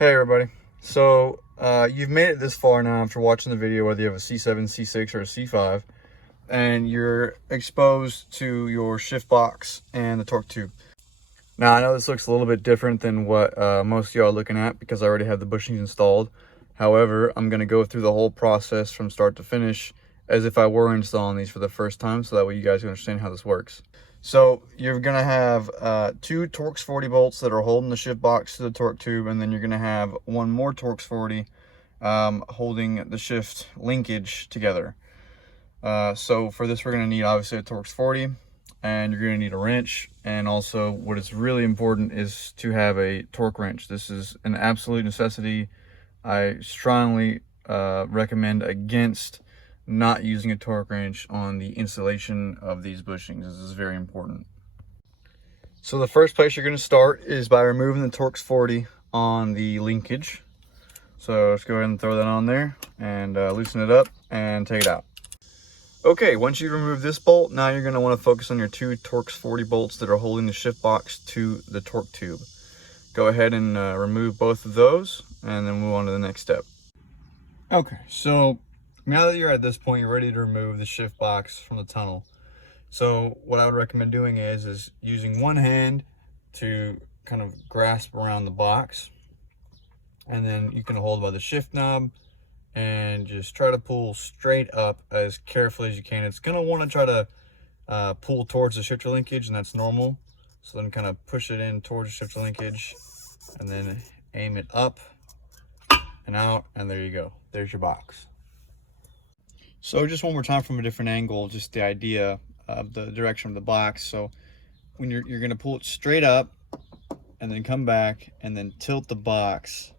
Hey everybody. So you've made it this far now after watching the video, whether you have a C7, C6, or a C5, and you're exposed to your shift box and the torque tube. Now I know this looks a little bit different than what most of y'all are looking at because I already have the bushings installed. However, I'm going to go through the whole process from start to finish as if I were installing these for the first time, so that way you guys can understand how this works. So you're going to have two Torx 40 bolts that are holding the shift box to the torque tube, and then you're going to have one more Torx 40 holding the shift linkage together. So for this, we're going to need obviously a Torx 40, and you're going to need a wrench, and also what is really important is to have a torque wrench. This is an absolute necessity. I strongly recommend against not using a torque wrench on the installation of these bushings. This is very important. So the first place you're going to start is by removing the Torx 40 on the linkage. So let's go ahead and throw that on there and loosen it up and take it out. Okay, once you remove this bolt, now you're going to want to focus on your two Torx 40 bolts that are holding the shift box to the torque tube. Go ahead and remove both of those and then move on to the next step. Okay, so now that you're at this point, you're ready to remove the shift box from the tunnel. So what I would recommend doing is using one hand to kind of grasp around the box, and then you can hold by the shift knob and just try to pull straight up as carefully as you can. It's gonna want to try to pull towards the shifter linkage, and that's normal. So then kind of push it in towards the shifter linkage and then aim it up and out, and there you go. There's your box. So just one more time from a different angle, just the idea of the direction of the box. So when you're going to pull it straight up and then come back and then tilt the box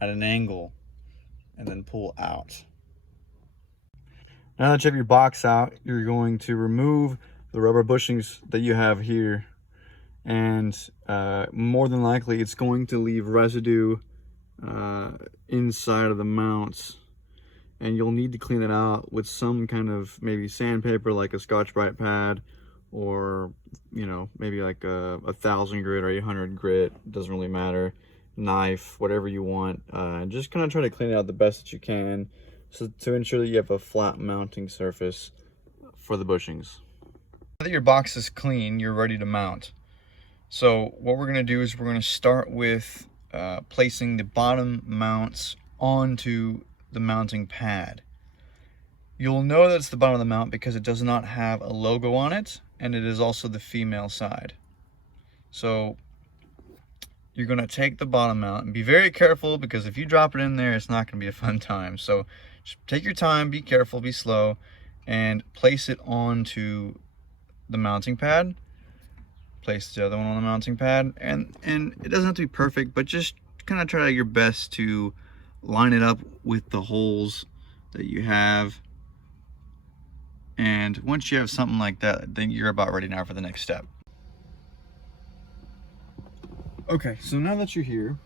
at an angle and then pull out. Now that you have your box out, you're going to remove the rubber bushings that you have here, and more than likely it's going to leave residue inside of the mounts, and you'll need to clean it out with some kind of maybe sandpaper, like a Scotch-Brite pad, or maybe like a 1000 grit or 800 grit, doesn't really matter, knife, whatever you want, and just kind of try to clean it out the best that you can, so to ensure that you have a flat mounting surface for the bushings. Now that your box is clean, you're ready to mount. So what we're going to do is we're going to start with placing the bottom mounts onto the mounting pad. You'll know that it's the bottom of the mount because it does not have a logo on it, and it is also the female side. So you're going to take the bottom mount and be very careful, because if you drop it in there, it's not going to be a fun time. So just take your time, be careful, be slow, and place it onto the mounting pad. Place the other one on the mounting pad, and it doesn't have to be perfect, but just kind of try your best to line it up with the holes that you have. And once you have something like that, then you're about ready now for the next step. Okay, so now that you're here,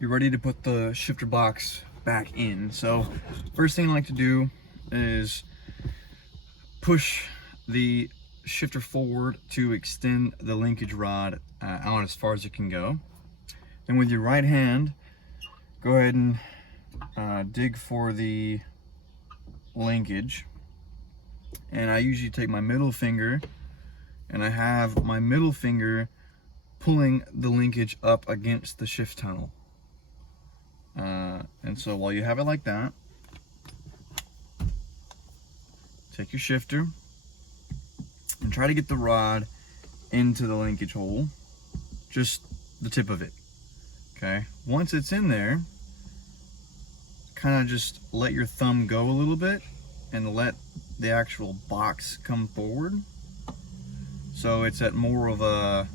you're ready to put the shifter box back in. So first thing I like to do is push the shifter forward to extend the linkage rod out as far as it can go. Then with your right hand, go ahead and dig for the linkage. And I usually take my middle finger, and I have my middle finger pulling the linkage up against the shift tunnel. And so while you have it like that, take your shifter and try to get the rod into the linkage hole, just the tip of it. Okay, once it's in there, kind of just let your thumb go a little bit and let the actual box come forward, so it's at more of a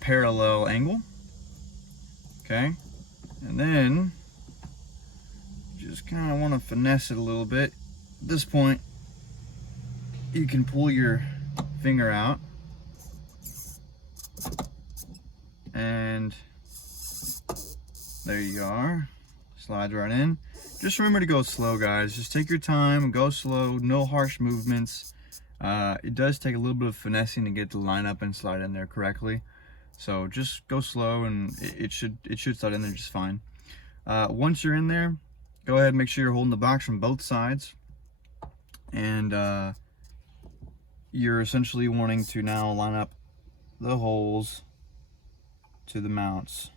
parallel angle. Okay, and then just kind of want to finesse it a little bit. At this point, you can pull your finger out, and there you are. Slides right in. Just remember to go slow, guys. Just take your time and go slow. No harsh movements. It does take a little bit of finessing to get it to line up and slide in there correctly. So just go slow, and it should slide in there just fine. Once you're in there, go ahead and make sure you're holding the box from both sides, and you're essentially wanting to now line up the holes to the mounts.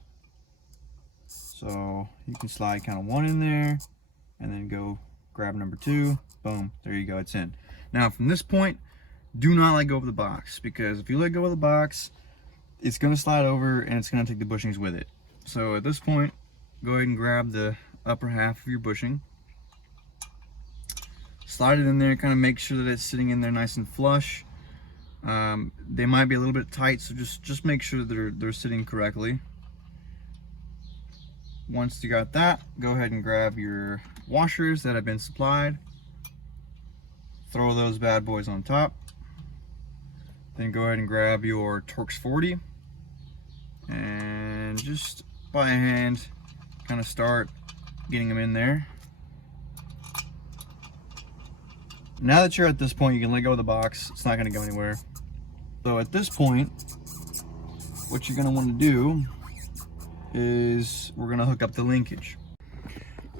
So you can slide kind of one in there and then go grab number two. Boom, there you go, it's in. Now from this point, do not let go of the box, because if you let go of the box, it's going to slide over and it's going to take the bushings with it. So at this point, go ahead and grab the upper half of your bushing, slide it in there, kind of make sure that it's sitting in there nice and flush. They might be a little bit tight, so just make sure that they're sitting correctly. Once you got that, go ahead and grab your washers that have been supplied, throw those bad boys on top, then go ahead and grab your Torx 40 and just by hand kind of start getting them in there. Now that you're at this point, you can let go of the box. It's not going to go anywhere. So at this point, what you're going to want to do is we're going to hook up the linkage.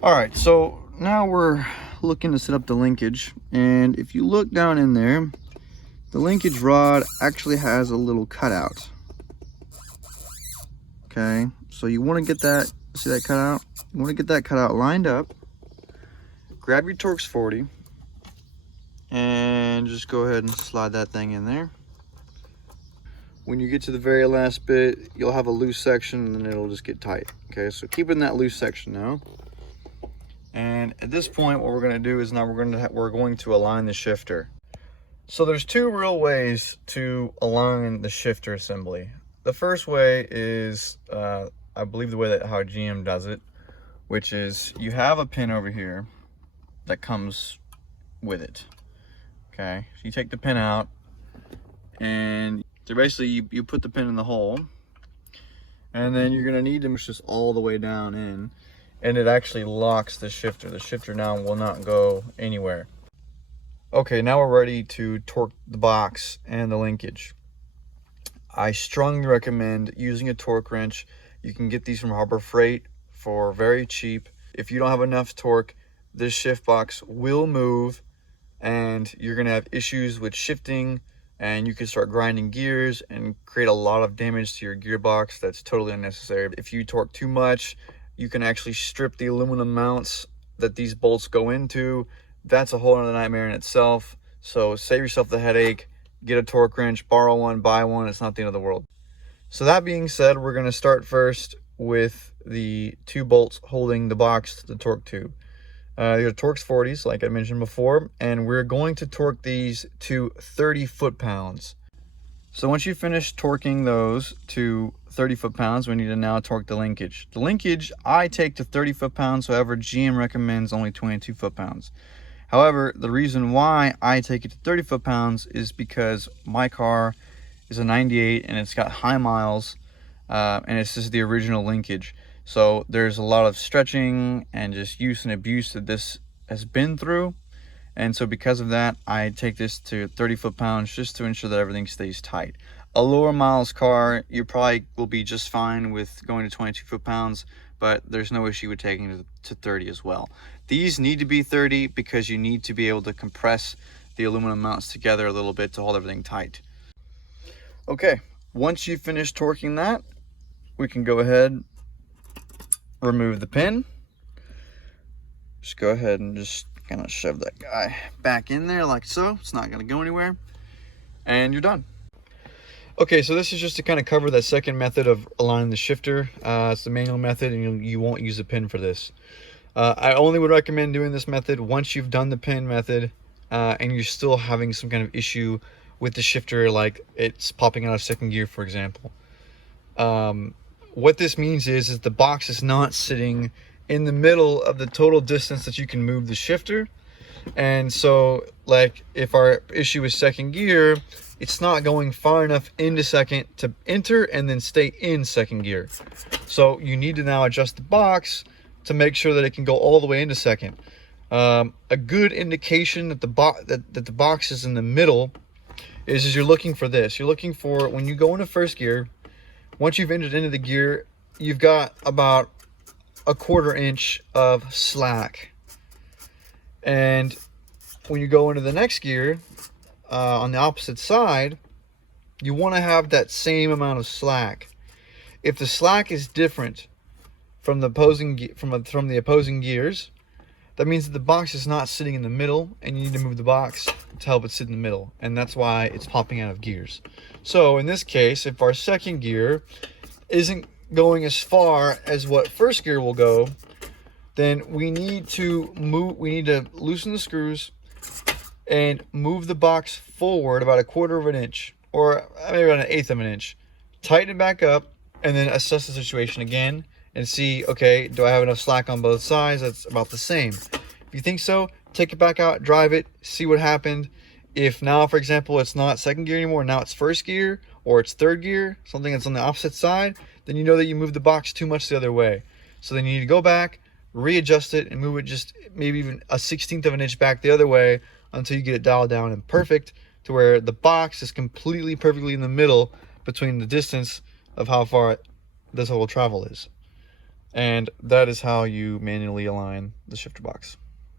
All right, so now we're looking to set up the linkage, and if you look down in there, the linkage rod actually has a little cutout. Okay, so you want to get that, see that cutout? You want to get that cutout lined up. Grab your Torx 40 and just go ahead and slide that thing in there. When you get to the very last bit, you'll have a loose section and then it'll just get tight. Okay, so keep it in that loose section now. And at this point, what we're going to do is now we're going to align the shifter. So there's two real ways to align the shifter assembly. The first way is, I believe the way that how GM does it, which is you have a pin over here that comes with it. Okay, so you take the pin out, and so basically you put the pin in the hole, and then you're gonna need to push this all the way down in, and it actually locks the shifter. The shifter now will not go anywhere. Okay, now we're ready to torque the box and the linkage. I strongly recommend using a torque wrench. You can get these from Harbor Freight for very cheap. If you don't have enough torque, this shift box will move, and you're gonna have issues with shifting, and you can start grinding gears and create a lot of damage to your gearbox that's totally unnecessary. If you torque too much, you can actually strip the aluminum mounts that these bolts go into. That's a whole other nightmare in itself. So save yourself the headache, get a torque wrench, borrow one, buy one. It's not the end of the world. So that being said, we're gonna start first with the two bolts holding the box to the torque tube. These are Torx 40s, like I mentioned before, and we're going to torque these to 30 foot-pounds. So once you finish torquing those to 30 foot-pounds, we need to now torque the linkage. The linkage I take to 30 foot-pounds, however, GM recommends only 22 foot-pounds. However, the reason why I take it to 30 foot-pounds is because my car is a 98 and it's got high miles, and it's just the original linkage. So there's a lot of stretching and just use and abuse that this has been through. And so because of that, I take this to 30 foot-pounds just to ensure that everything stays tight. A lower miles car, you probably will be just fine with going to 22 foot-pounds, but there's no issue with taking it to 30 as well. These need to be 30 because you need to be able to compress the aluminum mounts together a little bit to hold everything tight. Okay, once you finish torquing that, we can go ahead, remove the pin. Just go ahead and just kind of shove that guy back in there like so. It's not going to go anywhere, and you're done. Okay, so this is just to kind of cover that second method of aligning the shifter. It's the manual method, and you won't use a pin for this. I only would recommend doing this method once you've done the pin method and you're still having some kind of issue with the shifter, like it's popping out of second gear, for example. What this means is the box is not sitting in the middle of the total distance that you can move the shifter. And so, like, if our issue is second gear, it's not going far enough into second to enter and then stay in second gear. So you need to now adjust the box to make sure that it can go all the way into second. A good indication that the box is in the middle is you're looking for this. You're looking for, when you go into first gear, once you've entered into the gear, you've got about a 1/4 inch of slack. And when you go into the next gear, on the opposite side, you want to have that same amount of slack. If the slack is different from the opposing gears, that means that the box is not sitting in the middle, and you need to move the box to help it sit in the middle, and that's why it's popping out of gears. So in this case, if our second gear isn't going as far as what first gear will go, then we need to loosen the screws and move the box forward about a 1/4 of an inch, or maybe about 1/8 of an inch. Tighten it back up, and then assess the situation again and see, okay, do I have enough slack on both sides? That's about the same. If you think so, take it back out, drive it, see what happened. If now, for example, it's not second gear anymore, now it's first gear, or it's third gear, something that's on the opposite side, then you know that you moved the box too much the other way. So then you need to go back, readjust it, and move it just maybe even a 1/16 of an inch back the other way until you get it dialed down and perfect, to where the box is completely perfectly in the middle between the distance of how far this whole travel is. And that is how you manually align the shifter box.